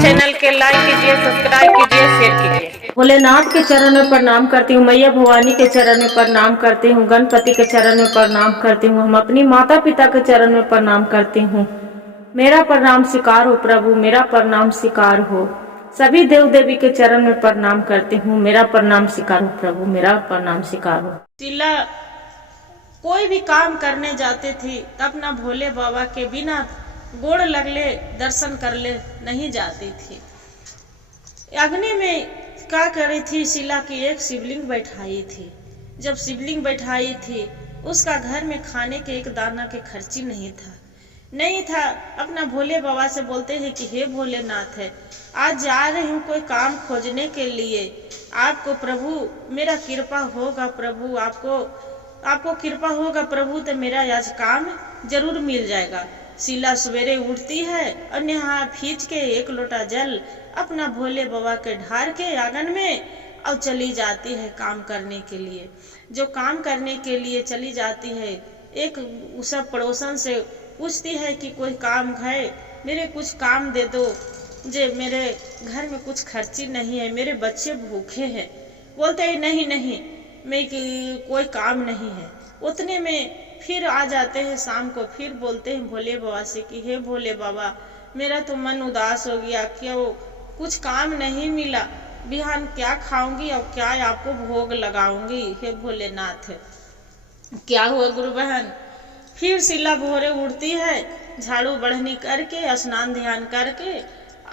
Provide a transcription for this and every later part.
Channel के like कीजिए, subscribe कीजिए, शेयर कीजिए। भोलेनाथ के चरण में प्रणाम करती हूँ, मैया भवानी के चरण में प्रणाम करती हूँ, गणपति के चरण में प्रणाम करती हूँ, हम अपनी माता पिता के चरण में प्रणाम करती हूँ। मेरा प्रणाम स्वीकार हो प्रभु, मेरा प्रणाम स्वीकार हो। सभी देव देवी के चरण में प्रणाम करती हूँ, मेरा प्रणाम स्वीकार हो प्रभु, मेरा प्रणाम स्वीकार हो। शीला कोई भी काम करने जाते थे तब अपना भोले बाबा के बिना गोड़ लगले दर्शन कर ले नहीं जाती थी। अग्नि में क्या करी थी शीला की एक शिवलिंग बैठाई थी। जब शिवलिंग बैठाई थी उसका घर में खाने के एक दाना के खर्ची नहीं था। अपना भोले बाबा से बोलते हैं कि हे भोलेनाथ है, आज जा रही हूँ कोई काम खोजने के लिए, आपको प्रभु मेरा कृपा होगा प्रभु, आपको कृपा होगा प्रभु तो मेरा आज काम जरूर मिल जाएगा। शीला सवेरे उठती है और नहा खींच के एक लोटा जल अपना भोले बाबा के ढार के आंगन में और चली जाती है काम करने के लिए। जो काम करने के लिए चली जाती है, एक सब पड़ोसन से पूछती है कि कोई काम है, मेरे कुछ काम दे दो, जे मेरे घर में कुछ खर्ची नहीं है, मेरे बच्चे भूखे हैं। बोलते हैं नहीं मैं कोई काम नहीं है। उतने में फिर आ जाते हैं शाम को, फिर बोलते हैं भोले बाबा से कि हे भोले बाबा, मेरा तो मन उदास हो गया, क्यों कुछ काम नहीं मिला, बिहान क्या खाऊंगी और क्या आपको भोग लगाऊंगी, हे भोलेनाथ। क्या हुआ गुरु बहन? फिर शीला भोरे उठती है, झाड़ू बढ़नी करके स्नान ध्यान करके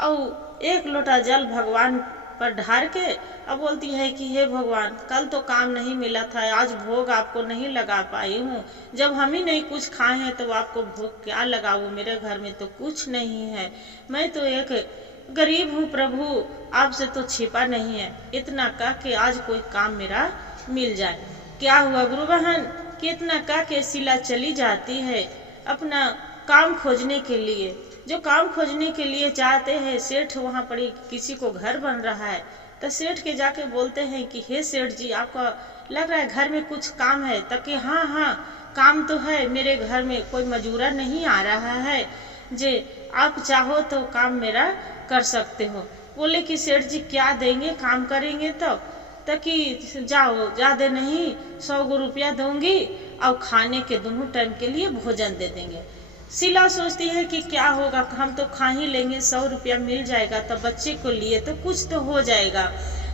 और एक लोटा जल भगवान पर ढार के अब बोलती है कि हे भगवान, कल तो काम नहीं मिला था, आज भोग आपको नहीं लगा पाई हूँ। जब हम ही नहीं कुछ खाए हैं तो आपको भोग क्या लगाऊं, मेरे घर में तो कुछ नहीं है, मैं तो एक गरीब हूँ प्रभु, आपसे तो छिपा नहीं है। इतना कह के आज कोई काम मेरा मिल जाए। क्या हुआ गुरु बहन? कितना कह के शीला चली जाती है अपना काम खोजने के लिए। जो काम खोजने के लिए चाहते हैं, सेठ वहाँ पर किसी को घर बन रहा है तो सेठ के जाके बोलते हैं कि हे सेठ जी, आपका लग रहा है घर में कुछ काम है? तो कि हाँ काम तो है, मेरे घर में कोई मजूरा नहीं आ रहा है, जे आप चाहो तो काम मेरा कर सकते हो। बोले कि सेठ जी क्या देंगे, काम करेंगे तो कि जाओ, ज्यादा नहीं 100 रुपया दूंगी और खाने के दोनों टाइम के लिए भोजन दे देंगे। शीला सोचती है कि क्या होगा, हम तो खा ही लेंगे, 100 रुपया मिल जाएगा तो बच्चे को लिए तो कुछ तो हो जाएगा।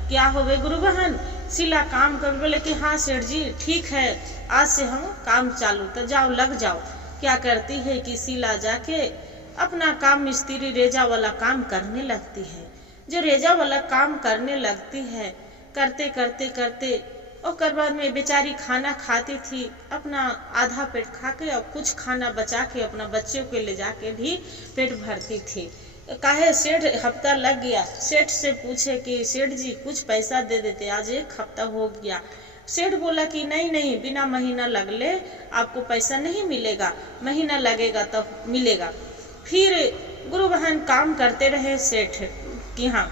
क्या हो गए गुरु बहन? शीला काम कर बोले कि हाँ सेठ जी ठीक है, आज से हम काम चालू, तो जाओ लग जाओ। क्या करती है कि शीला जाके अपना काम मिस्त्री रेजा वाला काम करने लगती है। जो रेजा वाला काम करने लगती है, करते करते करते और बाद में बेचारी खाना खाती थी, अपना आधा पेट खा के और कुछ खाना बचा के अपना बच्चे को ले जाके भी पेट भरती थी। काहे सेठ हफ्ता लग गया, सेठ से पूछे कि सेठ जी कुछ पैसा दे देते, आज 1 हफ्ता हो गया। सेठ बोला कि नहीं बिना महीना लगले आपको पैसा नहीं मिलेगा, महीना लगेगा तब मिलेगा। फिर गुरु बहन काम करते रहे सेठ कि हाँ।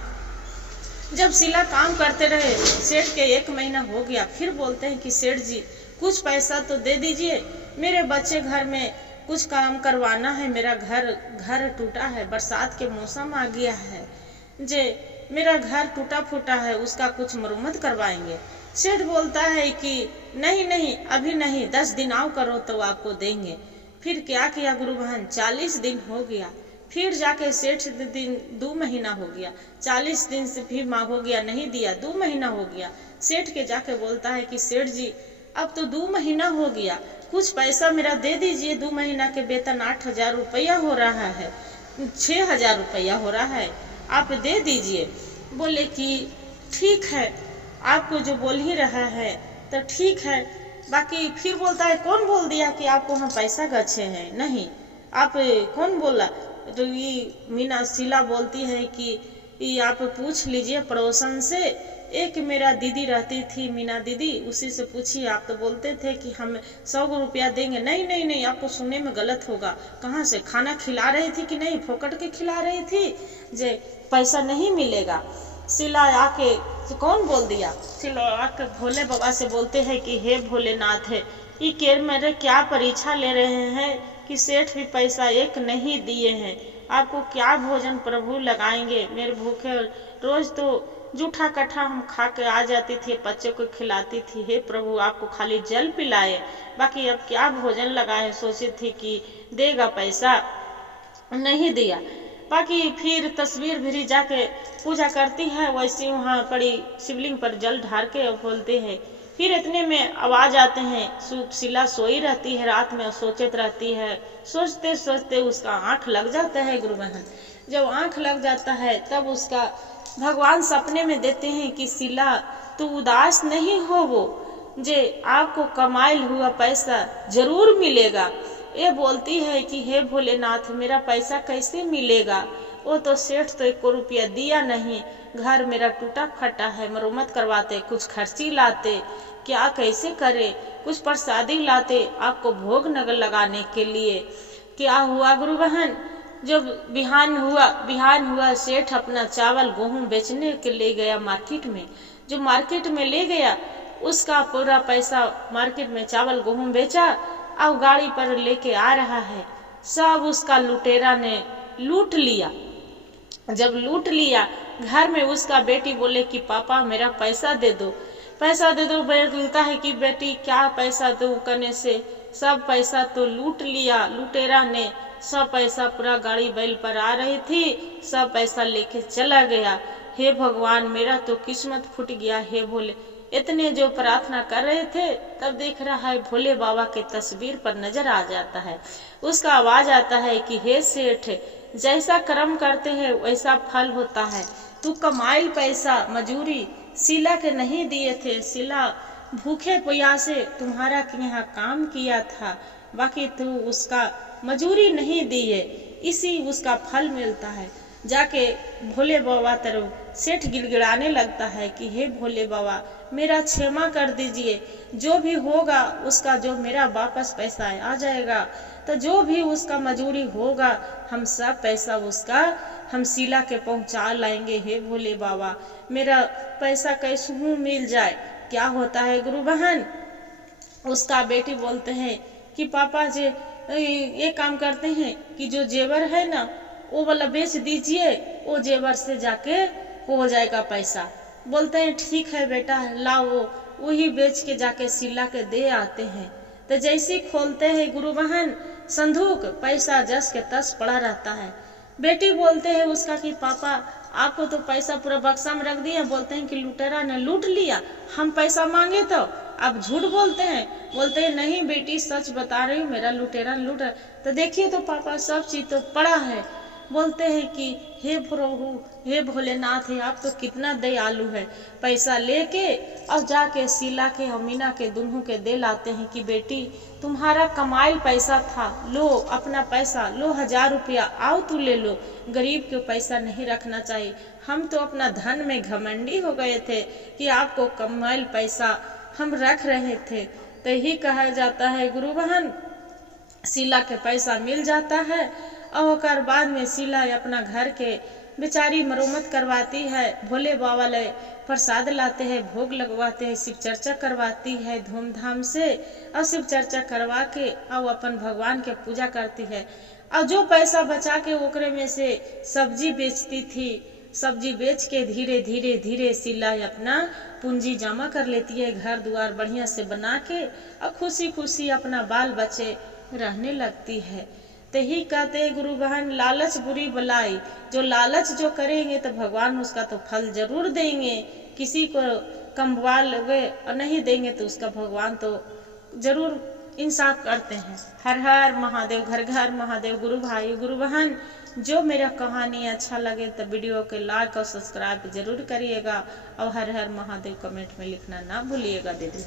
जब शीला काम करते रहे, सेठ के 1 महीना हो गया, फिर बोलते हैं कि सेठ जी कुछ पैसा तो दे दीजिए, मेरे बच्चे घर में कुछ काम करवाना है, मेरा घर टूटा है, बरसात के मौसम आ गया है, जे मेरा घर टूटा फूटा है, उसका कुछ मरम्मत करवाएंगे। सेठ बोलता है कि नहीं अभी नहीं, 10 दिन आओ करो तो आपको देंगे। फिर क्या किया गुरु बहन, 40 दिन हो गया, फिर जाके सेठ 2 महीना हो गया, 40 दिन से भी माँ हो गया, नहीं दिया, 2 महीना हो गया। सेठ के जाके बोलता है कि सेठ जी अब तो 2 महीना हो गया, कुछ पैसा मेरा दे दीजिए, 2 महीना के वेतन 8,000 रुपया हो रहा है, 6,000 रुपया हो रहा है, आप दे दीजिए। बोले कि ठीक है, आपको जो बोल ही रहा है तो ठीक है। बाकी फिर बोलता है कौन बोल दिया कि आपको हम पैसा गच्छे हैं? नहीं, आप कौन बोला? तो ये मीना शीला बोलती है कि ये आप पूछ लीजिए पड़ोसन से, एक मेरा दीदी रहती थी मीना दीदी, उसी से पूछिए, आप तो बोलते थे कि हम 100 रुपया देंगे। नहीं आपको सुनने में गलत होगा, कहाँ से खाना खिला रही थी कि नहीं, फोकट के खिला रही थी, जे पैसा नहीं मिलेगा। शीला आके कौन बोल दिया? शीला आके भोले बाबा से बोलते हैं कि हे भोलेनाथ है, ये मेरे क्या परीक्षा ले रहे हैं कि सेठ भी पैसा 1 नहीं दिए हैं, आपको क्या भोजन प्रभु लगाएंगे। मेरे भूखे रोज तो जूठा कट्ठा हम खा के आ जाती थी, बच्चे को खिलाती थी। हे प्रभु आपको खाली जल पिलाए, बाकी अब क्या भोजन लगाए। सोची थी कि देगा पैसा, नहीं दिया। बाकी फिर तस्वीर भी जाके पूजा करती है, वैसे वहाँ पड़ी शिवलिंग पर जल ढार के बोलते हैं। फिर इतने में आवाज आते हैं। शीला सोई रहती है रात में, सोचत रहती है। सोचते सोचते उसका आंख लग जाता है गुरु बहन। जब आंख लग जाता है तब उसका भगवान सपने में देते हैं कि शीला तू उदास नहीं हो, वो जे आपको कमाइल हुआ पैसा जरूर मिलेगा। ये बोलती है कि हे भोलेनाथ मेरा पैसा कैसे मिलेगा, वो तो सेठ तो 1 रुपया दिया नहीं, घर मेरा टूटा फटा है, मरम्मत करवाते, कुछ खर्ची लाते, क्या कैसे करे, कुछ प्रसादी लाते आपको भोग नगर लगाने के लिए। क्या हुआ गुरु बहन, जब बिहान हुआ सेठ अपना चावल गेहूं बेचने के ले गया मार्केट में। जो मार्केट में ले गया उसका पूरा पैसा मार्केट में चावल गेहूं बेचा और गाड़ी पर लेके आ रहा है। सब उसका लुटेरा ने लूट लिया। जब लूट लिया घर में उसका बेटी बोले कि पापा मेरा पैसा दे दो, पैसा दे दो। बोलता है कि बेटी क्या पैसा दो करने से, सब पैसा तो लूट लिया लुटेरा ने। सब पैसा पूरा गाड़ी बैल पर आ रही थी, सब पैसा लेके चला गया। हे भगवान मेरा तो किस्मत फूट गया। हे भोले, इतने जो प्रार्थना कर रहे थे तब देख रहा है भोले बाबा के तस्वीर पर नजर आ जाता है। उसका आवाज आता है कि हे सेठ जैसा कर्म करते हैं वैसा फल होता है। तू कमाइल पैसा मजूरी शीला के नहीं दिए थे, शीला भूखे प्यासे तुम्हारा यहाँ काम किया था, बाकी तू उसका मजूरी नहीं दिए, इसी उसका फल मिलता है। जाके भोले बाबा तरफ सेठ गिड़गिड़ाने लगता है कि हे भोले बाबा मेरा क्षमा कर दीजिए, जो भी होगा उसका जो मेरा वापस पैसा आ जाएगा, तो जो भी उसका मजूरी होगा हम सब पैसा उसका हम शीला के पहुंचा लाएंगे। हे भोले बाबा मेरा पैसा कैसे मिल जाए। क्या होता है गुरु बहन, उसका बेटी बोलते हैं कि पापा जी ये काम करते हैं कि जो जेवर है ना वो वाला बेच दीजिए, वो जेवर से जाके हो जाएगा पैसा। बोलते हैं ठीक है बेटा लाओ, वही बेच के जाके शीला के दे आते हैं। तो जैसे खोलते हैं गुरु बहन संदूक, पैसा जस के तस पड़ा रहता है। बेटी बोलते हैं उसका कि पापा आपको तो पैसा पूरा बक्सा में रख दिया। बोलते हैं कि लुटेरा ने लूट लिया, हम पैसा मांगे तो आप झूठ बोलते हैं। बोलते हैं नहीं बेटी सच बता रही हूँ, मेरा लुटेरा लूट। तो देखिए तो पापा सब चीज तो पड़ा है। बोलते हैं कि हे प्रभु हे भोलेनाथ है आप तो कितना दयालु है। पैसा लेके और जाके शीला के और मीना के दुनू के दे लाते हैं कि बेटी तुम्हारा कमाइल पैसा था, लो अपना पैसा लो, 1000 रुपया आओ तू ले लो। गरीब के पैसा नहीं रखना चाहिए। हम तो अपना धन में घमंडी हो गए थे कि आपको कमाइल पैसा हम रख रहे थे। तो यही कहा जाता है गुरु बहन, शीला के पैसा मिल जाता है और बाद में शीला अपना घर के बेचारी मरम्मत करवाती है। भोले बाबा ले प्रसाद लाते हैं, भोग लगवाते हैं, शिव चर्चा करवाती है धूमधाम से और शिव चर्चा करवा के और अपन भगवान के पूजा करती है। और जो पैसा बचा के ओकरे में से सब्जी बेचती थी, सब्जी बेच के धीरे धीरे धीरे शीला अपना पूंजी जमा कर लेती है, घर द्वार बढ़िया से बना के और खुशी खुशी अपना बाल बच्चे रहने लगती है। तो ही कहते हैं गुरु बहन लालच बुरी बलाई, जो लालच जो करेंगे तो भगवान उसका तो फल जरूर देंगे। किसी को कमवा लोगे और नहीं देंगे तो उसका भगवान तो जरूर इंसाफ करते हैं। हर हर महादेव, घर घर महादेव। गुरु भाई गुरु बहन जो मेरा कहानी अच्छा लगे तो वीडियो के लाइक और सब्सक्राइब जरूर करिएगा और हर हर महादेव कमेंट में लिखना ना भूलिएगा दीदी।